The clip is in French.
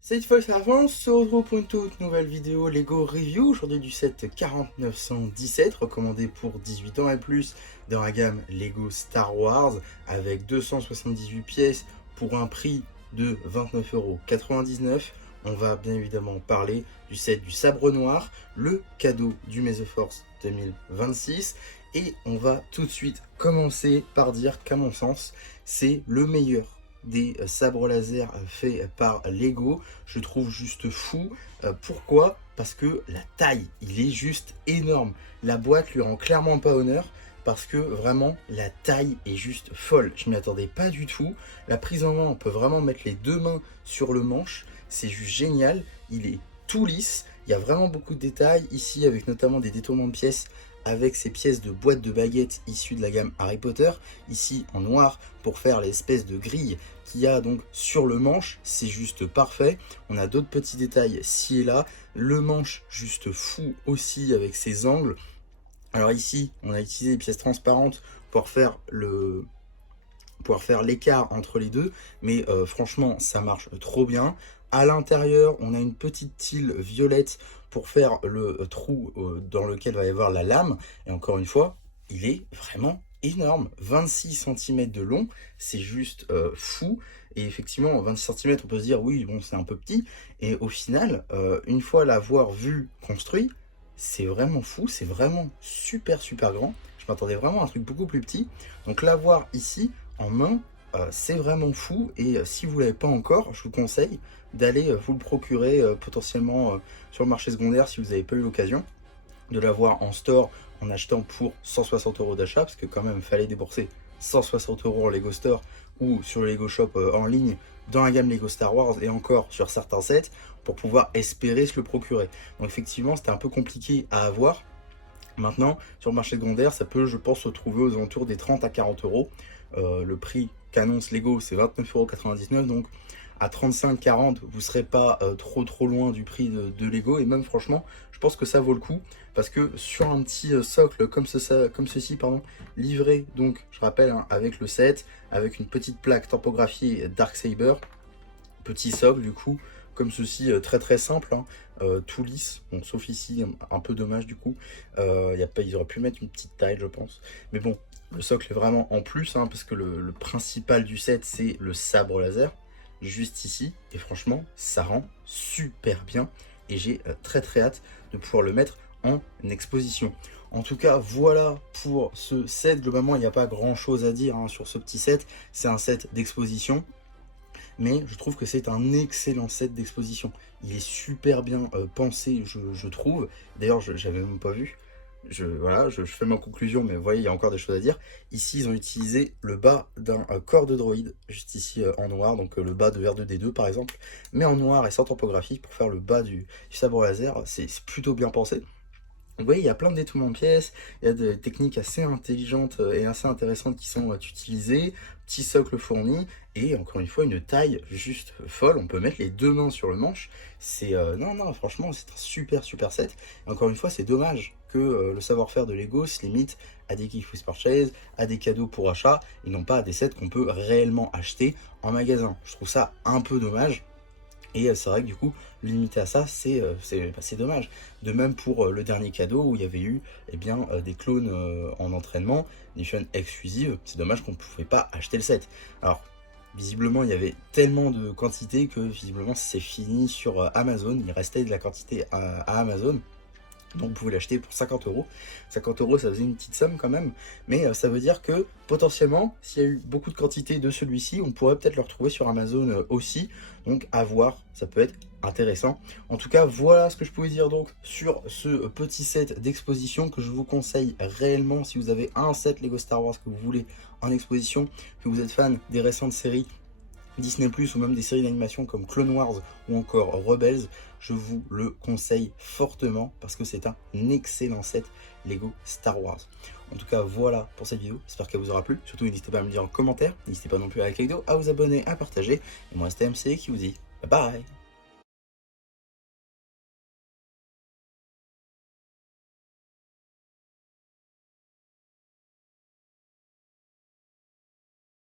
Cette fois ça avance, on se retrouve pour une toute nouvelle vidéo Lego Review, aujourd'hui du set 4917, recommandé pour 18 ans et plus dans la gamme Lego Star Wars, avec 278 pièces pour un prix de 29,99 €. On va bien évidemment parler du set du sabre noir, le cadeau du Maze of Force 2026, et on va tout de suite commencer par dire qu'à mon sens, c'est le meilleur des sabres laser faits par Lego. Je trouve juste fou. Pourquoi? Parce que la taille, il est juste énorme. La boîte lui rend clairement pas honneur parce que vraiment la taille est juste folle. Je m'y attendais pas du tout. La prise en main, on peut vraiment mettre les deux mains sur le manche. C'est juste génial. Il est tout lisse. Il y a vraiment beaucoup de détails ici, avec notamment des détournements de pièces avec ces pièces de boîte de baguettes issues de la gamme Harry Potter, ici en noir pour faire l'espèce de grille qu'il y a donc sur le manche. C'est juste parfait. On a d'autres petits détails ci et là, le manche juste fou aussi avec ses angles. Alors ici on a utilisé des pièces transparentes pour faire l'écart entre les deux, mais franchement ça marche trop bien. À l'intérieur on a une petite tile violette pour faire le trou dans lequel va y avoir la lame, et encore une fois il est vraiment énorme, 26 cm de long, c'est juste fou. Et effectivement 26 cm, on peut se dire oui bon c'est un peu petit, et au final une fois l'avoir vu construit, c'est vraiment fou, c'est vraiment super grand. Je m'attendais vraiment à un truc beaucoup plus petit, donc l'avoir ici en main, c'est vraiment fou. Et si vous ne l'avez pas encore, je vous conseille d'aller vous le procurer potentiellement sur le marché secondaire si vous n'avez pas eu l'occasion de l'avoir en store en achetant pour 160 € d'achat, parce que quand même il fallait débourser 160 € en Lego Store ou sur le Lego Shop en ligne dans la gamme Lego Star Wars, et encore sur certains sets, pour pouvoir espérer se le procurer. Donc effectivement c'était un peu compliqué à avoir. Maintenant, sur le marché secondaire, ça peut, je pense, se trouver aux alentours des 30 à 40 €. Le prix qu'annonce Lego, c'est 29,99 €. Donc, à 35-40, vous ne serez pas trop loin du prix de Lego. Et même, franchement, je pense que ça vaut le coup. Parce que sur un petit socle comme ceci, pardon, livré, donc, je rappelle, hein, avec le set, avec une petite plaque tampographiée Darksaber, petit socle du coup comme ceci, très simple, hein, tout lisse, bon, sauf ici un peu dommage du coup. Ils auraient pu mettre une petite taille je pense, mais bon, le socle est vraiment en plus, hein, parce que le principal du set c'est le sabre laser juste ici, et franchement ça rend super bien, et j'ai très hâte de pouvoir le mettre en exposition. En tout cas, voilà pour ce set. Globalement, il n'y a pas grand chose à dire, hein, sur ce petit set. C'est un set d'exposition, mais je trouve que c'est un excellent set d'exposition. Il est super bien pensé, je trouve. D'ailleurs, j'avais même pas vu. Voilà, je fais ma conclusion, mais vous voyez, il y a encore des choses à dire. Ici, ils ont utilisé le bas d'un corps de droïde, juste ici en noir, donc le bas de R2D2 par exemple, mais en noir et sans topographie pour faire le bas du sabre laser. C'est plutôt bien pensé. Vous voyez, il y a plein de détournements de pièces, il y a des techniques assez intelligentes et assez intéressantes qui sont utilisées, petit socle fourni, et encore une fois une taille juste folle. On peut mettre les deux mains sur le manche. C'est non, franchement c'est un super set. Et encore une fois, c'est dommage que le savoir-faire de Lego se limite à des gift with purchase, à des cadeaux pour achat, et non pas à des sets qu'on peut réellement acheter en magasin. Je trouve ça un peu dommage. Et c'est vrai que du coup, limiter à ça, c'est dommage. De même pour le dernier cadeau où il y avait eu des clones en entraînement, des chaînes exclusives. C'est dommage qu'on ne pouvait pas acheter le set. Alors, visiblement, il y avait tellement de quantité que visiblement c'est fini sur Amazon. Il restait de la quantité à Amazon. Donc vous pouvez l'acheter pour 50 €. 50 €, ça faisait une petite somme quand même. Mais ça veut dire que potentiellement, s'il y a eu beaucoup de quantité de celui-ci, on pourrait peut-être le retrouver sur Amazon aussi. Donc à voir, ça peut être intéressant. En tout cas, voilà ce que je pouvais dire donc sur ce petit set d'exposition que je vous conseille réellement si vous avez un set Lego Star Wars que vous voulez en exposition, que vous êtes fan des récentes séries Disney+, ou même des séries d'animation comme Clone Wars ou encore Rebels. Je vous le conseille fortement parce que c'est un excellent set Lego Star Wars. En tout cas, voilà pour cette vidéo, j'espère qu'elle vous aura plu. Surtout, n'hésitez pas à me dire en commentaire, n'hésitez pas non plus à liker la vidéo, à vous abonner, à partager. Et moi, c'était MC qui vous dit bye bye.